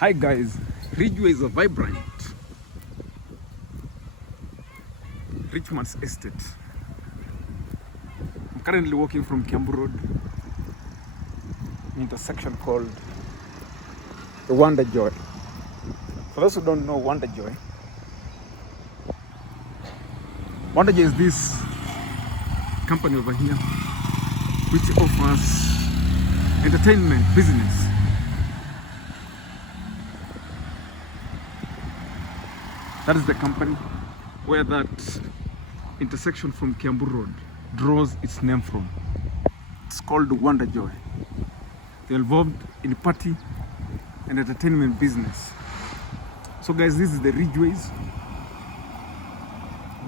Hi guys, Ridgeways are vibrant. Ridgeways Estate. I'm currently walking from Kiambu Road, an intersection called the Wonder Joy. For those who don't know Wonder Joy is this company over here which offers entertainment business. That is the company where that intersection from Kiambu Road draws its name from. It's called Wonder Joy. They're involved in party and entertainment business. So guys, this is the Ridgeways.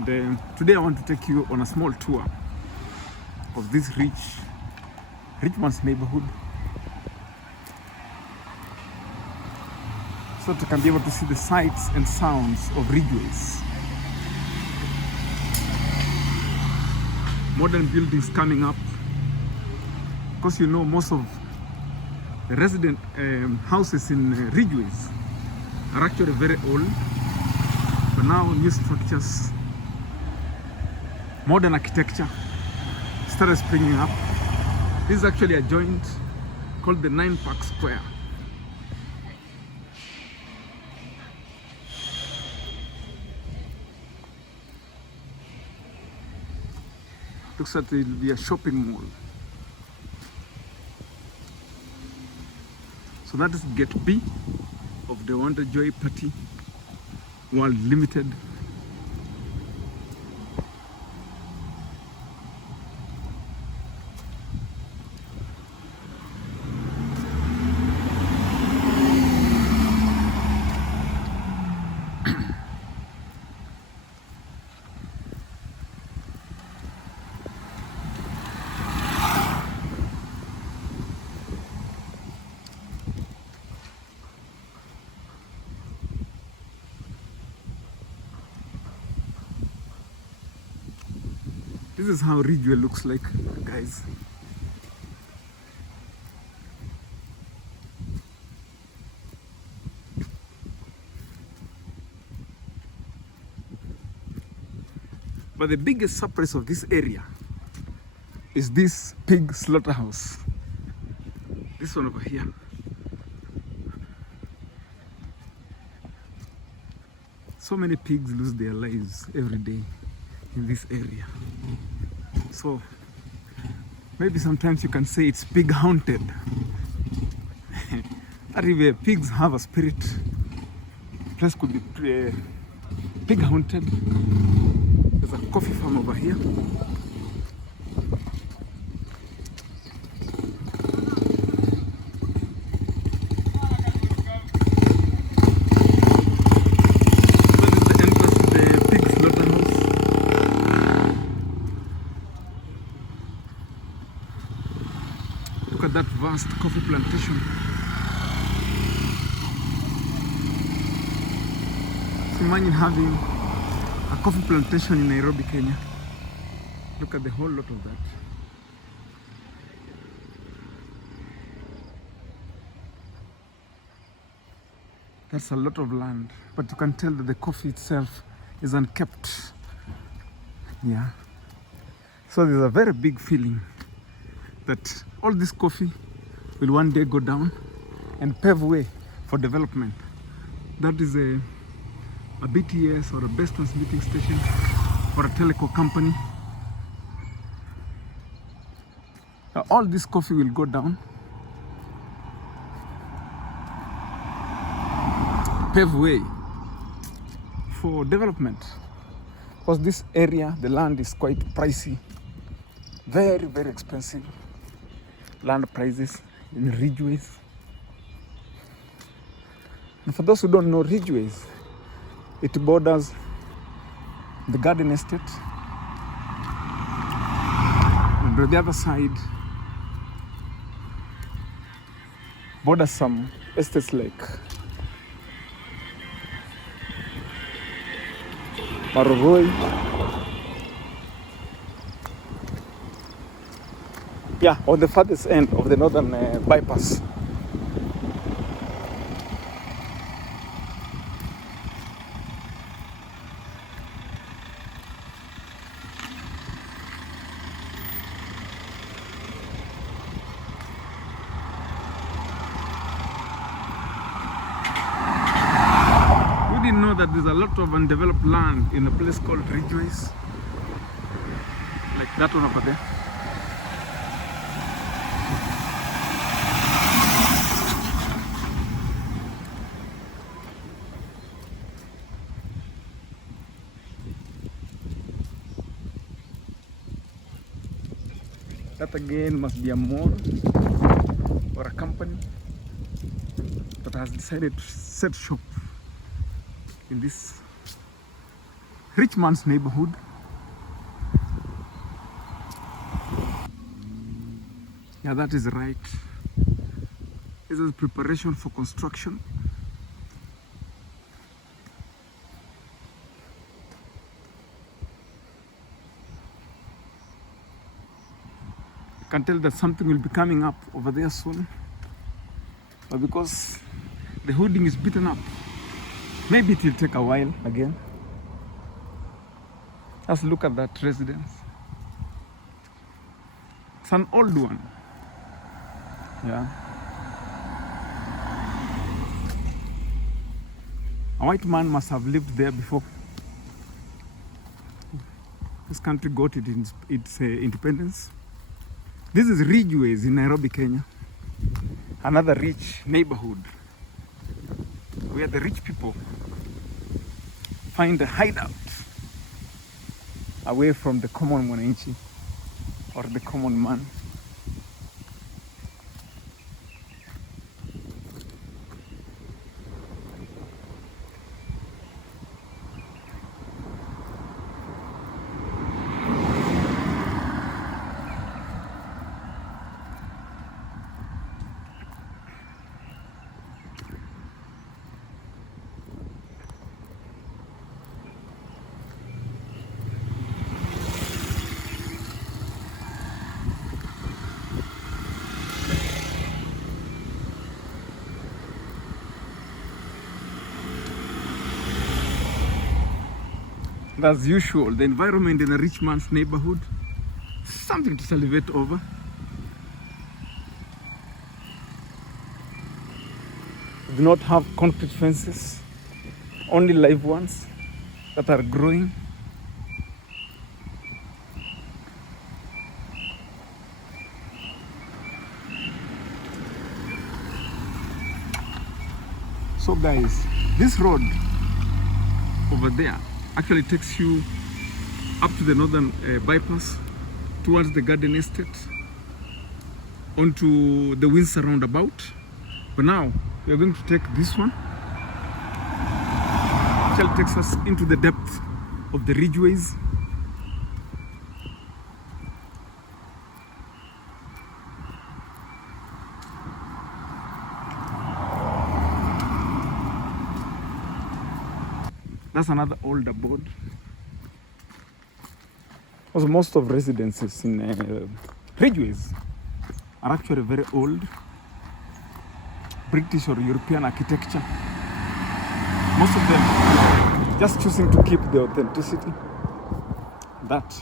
And today I want to take you on a small tour of this Richmond's neighborhood, so that you can be able to see the sights and sounds of Ridgeways. Modern buildings coming up. Because you know, most of the resident houses in Ridgeways are actually very old. But now new structures, modern architecture started springing up. This is actually a joint called the 9 Park Square. Looks like it will be a shopping mall. So that is Gate B of the Wonder Joy Party World Limited. This is how Ridgeway looks like, guys. But the biggest surprise of this area is this pig slaughterhouse. This one over here. So many pigs lose their lives every day in this area. So maybe sometimes you can say it's pig haunted. That if pigs have a spirit, the place could be pig haunted. There's a coffee farm over here. Look at that vast coffee plantation. So imagine having a coffee plantation in Nairobi, Kenya. Look at the whole lot of that. That's a lot of land, but you can tell that the coffee itself is unkept. Yeah. So there's a very big feeling that all this coffee will one day go down and pave way for development. That is a BTS or a best transmitting station or a teleco company. All this coffee will go down, pave way for development. Because this area, the land is quite pricey, very, very expensive. Land prices in Ridgeways. And for those who don't know Ridgeways, it borders the Garden Estate, and on the other side borders some estates like Maroroi. Yeah, on the farthest end of the northern bypass. know that there's a lot of undeveloped land in a place called Ridgeways? Like that one over there. That again must be a mall or a company that has decided to set shop in this rich man's neighborhood. Yeah, that is right. This is preparation for construction. You can tell that something will be coming up over there soon. But because the hooding is beaten up, maybe it will take a while again. Let's look at that residence. It's an old one. Yeah. A white man must have lived there before this country got its independence. This is Ridgeways in Nairobi, Kenya. Another rich neighborhood where the rich people find a hideout away from the common mwananchi or the common man. As usual, the environment in a rich man's neighborhood, something to salivate over. We do not have concrete fences, only live ones that are growing. So guys, this road over there actually takes you up to the northern bypass towards the garden estate onto the Windsor roundabout. But now we are going to take this one. It actually takes us into the depth of the Ridgeways. That's another old abode. Also, most of residences in Ridgeways are actually very old, British or European architecture. Most of them just choosing to keep the authenticity. That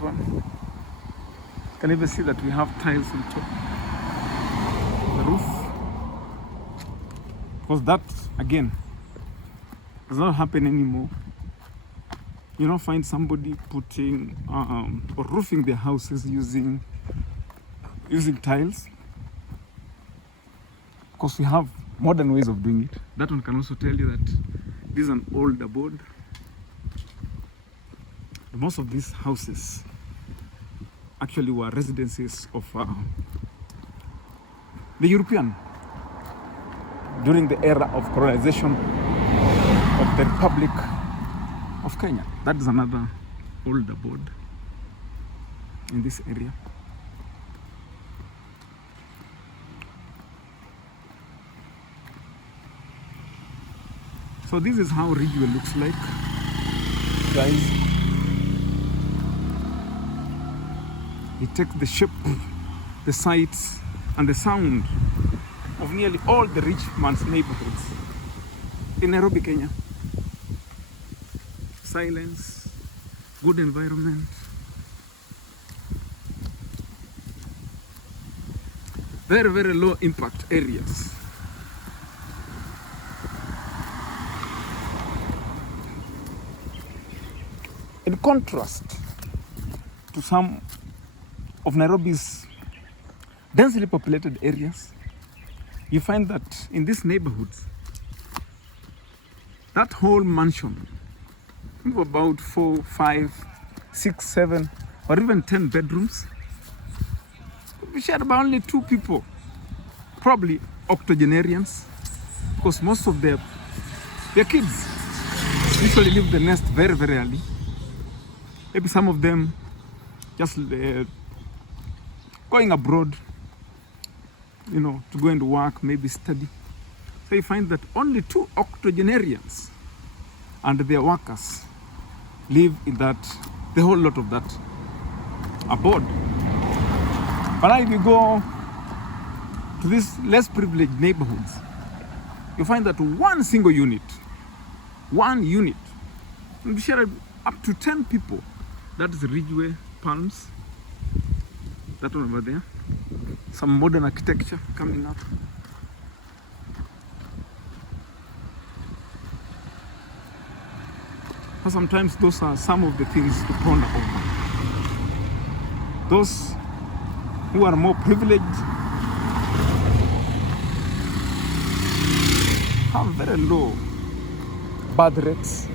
one. You can even see that we have tiles on top of the roof. Because that, again, does not happen anymore. You don't find somebody putting or roofing their houses using tiles. Because we have modern ways of doing it. That one can also tell you that this is an old abode. Most of these houses actually were residences of the European during the era of colonization of the Republic of Kenya. That is another old abode in this area. So this is how Ridgeway looks like, guys. It takes the shape, the sights, and the sound of nearly all the rich man's neighborhoods in Nairobi, Kenya. Silence, good environment, very, very low impact areas. In contrast to some of Nairobi's densely populated areas, you find that in these neighborhoods, that whole mansion, about 4, 5, 6, 7, or even 10 bedrooms, could be shared by only 2 people, probably octogenarians, because most of their kids usually leave the nest very, very early. Maybe some of them just going abroad, you know, to go and work, maybe study. So you find that only 2 octogenarians and their workers live in that, the whole lot of that abode. But now if you go to these less privileged neighborhoods, you find that one single unit, will be shared up to 10 people. That is Ridgeway Palms, that one over there. Some modern architecture coming up. But sometimes those are some of the things to ponder over. Those who are more privileged have very low birth rates.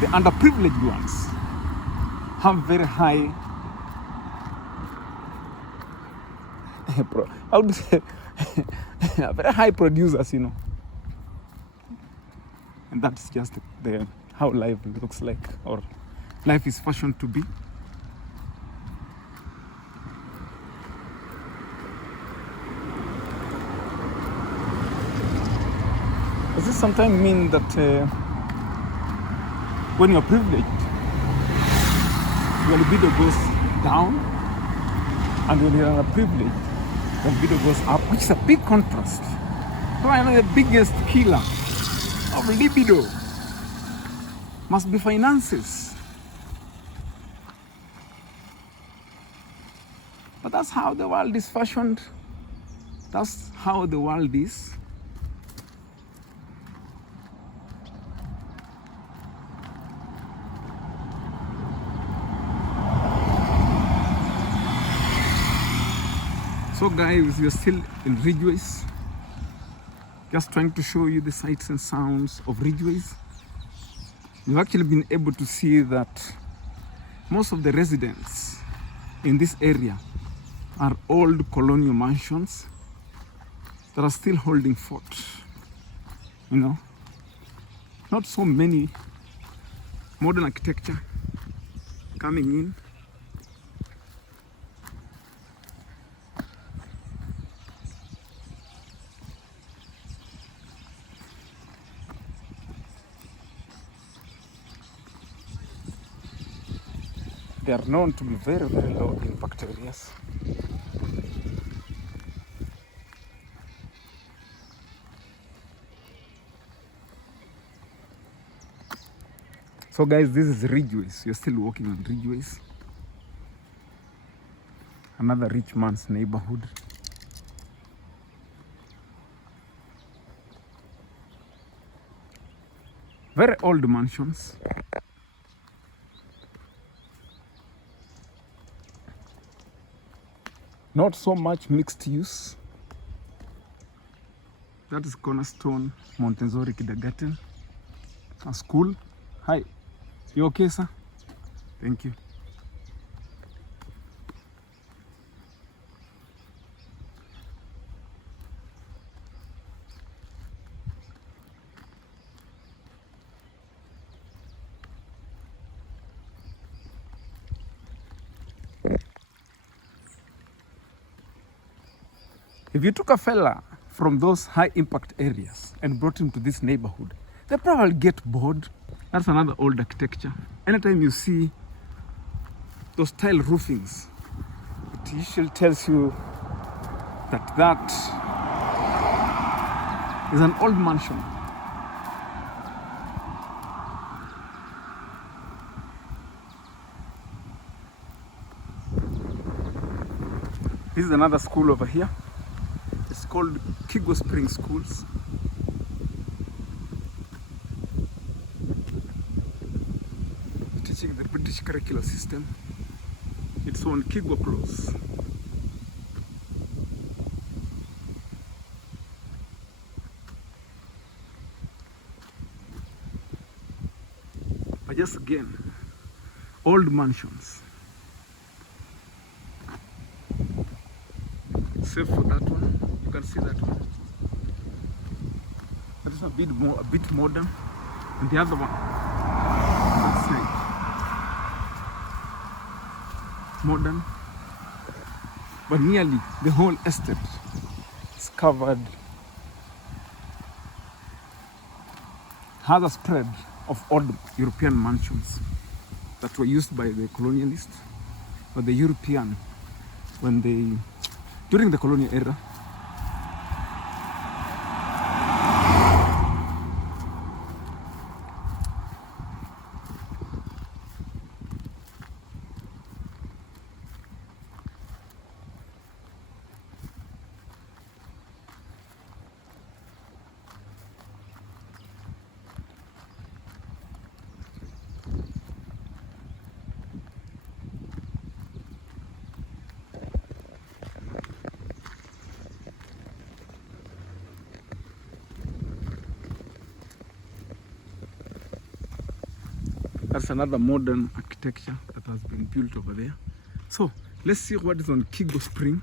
The underprivileged ones have very high, I would say, very high producers, you know. And that's just how life looks like, or life is fashioned to be. Does this sometimes mean that when you're privileged, your libido goes down, and when you're underprivileged, your libido goes up, which is a big contrast? Probably the biggest killer of libido must be finances. But that's how the world is fashioned. That's how the world is. So guys, we are still in Ridgeways, just trying to show you the sights and sounds of Ridgeways. We've actually been able to see that most of the residents in this area are old colonial mansions that are still holding fort. You know, not so many modern architecture coming in. They are known to be very, very low impact areas. So guys, this is Ridgeways. You're still walking on Ridgeways. Another rich man's neighborhood. Very old mansions. Not so much mixed use. That is Cornerstone Montessori Kindergarten, a school. Hi, you okay, sir? Thank you. If you took a fella from those high impact areas and brought him to this neighborhood, they probably get bored. That's another old architecture. Anytime you see those tile roofings, it usually tells you that that is an old mansion. This is another school over here. It's called Kigo Spring Schools. curricular system. It's on Kigwa Close. But just again, old mansions. Save for that one. You can see that one. That is a bit modern. And the other one, let's say, modern. But nearly the whole estate is covered. Has a spread of old European mansions that were used by the colonialists or the European during the colonial era. That's another modern architecture that has been built over there. So let's see what is on Kigo Spring.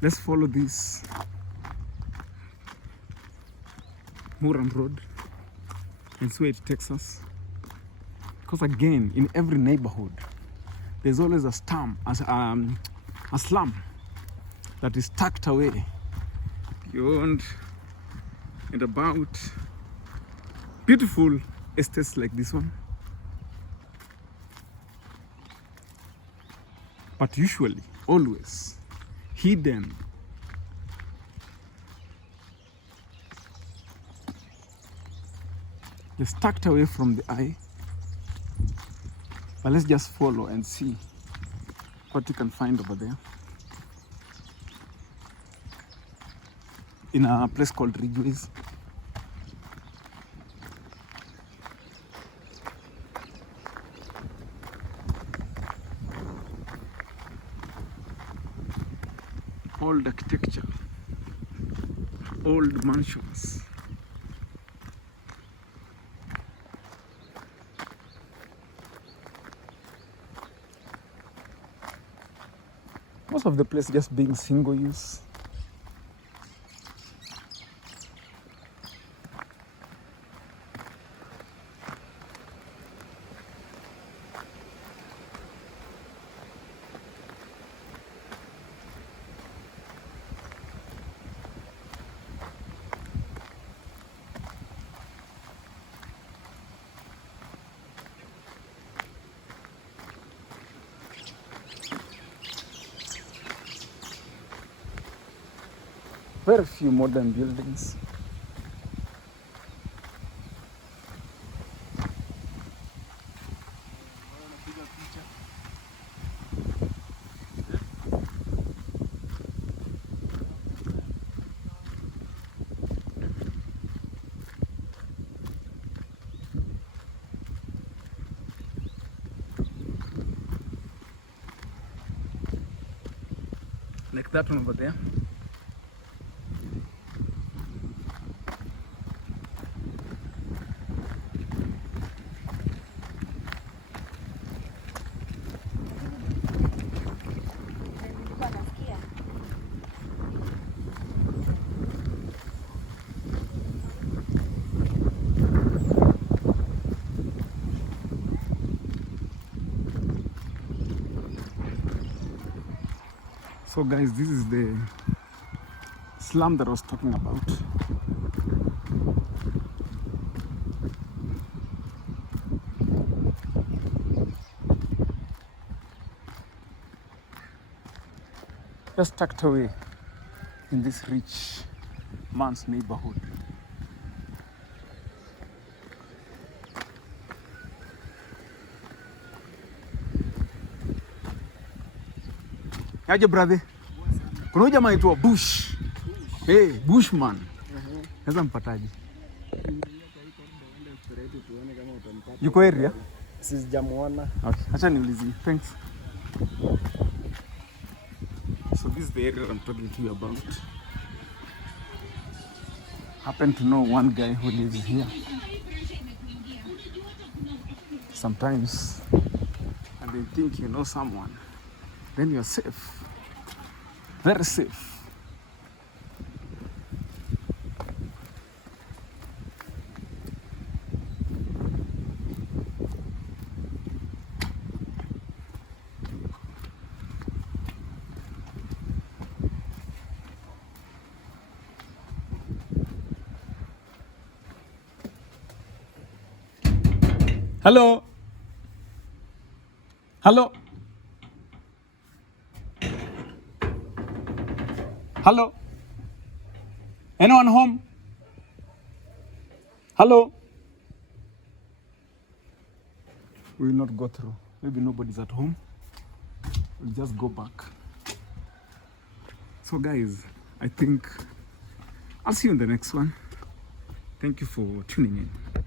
Let's follow this Muram Road and see where it takes us. Because again, in every neighborhood, there's always a slum that is tucked away beyond and about beautiful estates like this one. But usually, always, hidden. Just tucked away from the eye. But let's just follow and see what we can find over there. In a place called Ridgeways. Old architecture, old mansions. Most of the place just being single use. Very few modern buildings. Like that one over there. So guys, this is the slum that I was talking about. Just tucked away in this rich man's neighborhood. Aje brother. Kuna huyu jamaa anaitwa Bush. Hey, Bushman. Sasa mpataje? Yuko area? Sijamuona. Okay, acha niulizie. Thanks. So this is the area I'm talking to you about. Happen to know one guy who lives here. Sometimes, and they think you know someone, then you're safe. Very safe. Hello. Hello. Hello. Anyone home? Hello. We will not go through. Maybe nobody's at home. We'll just go back. So guys, I think I'll see you in the next one. Thank you for tuning in.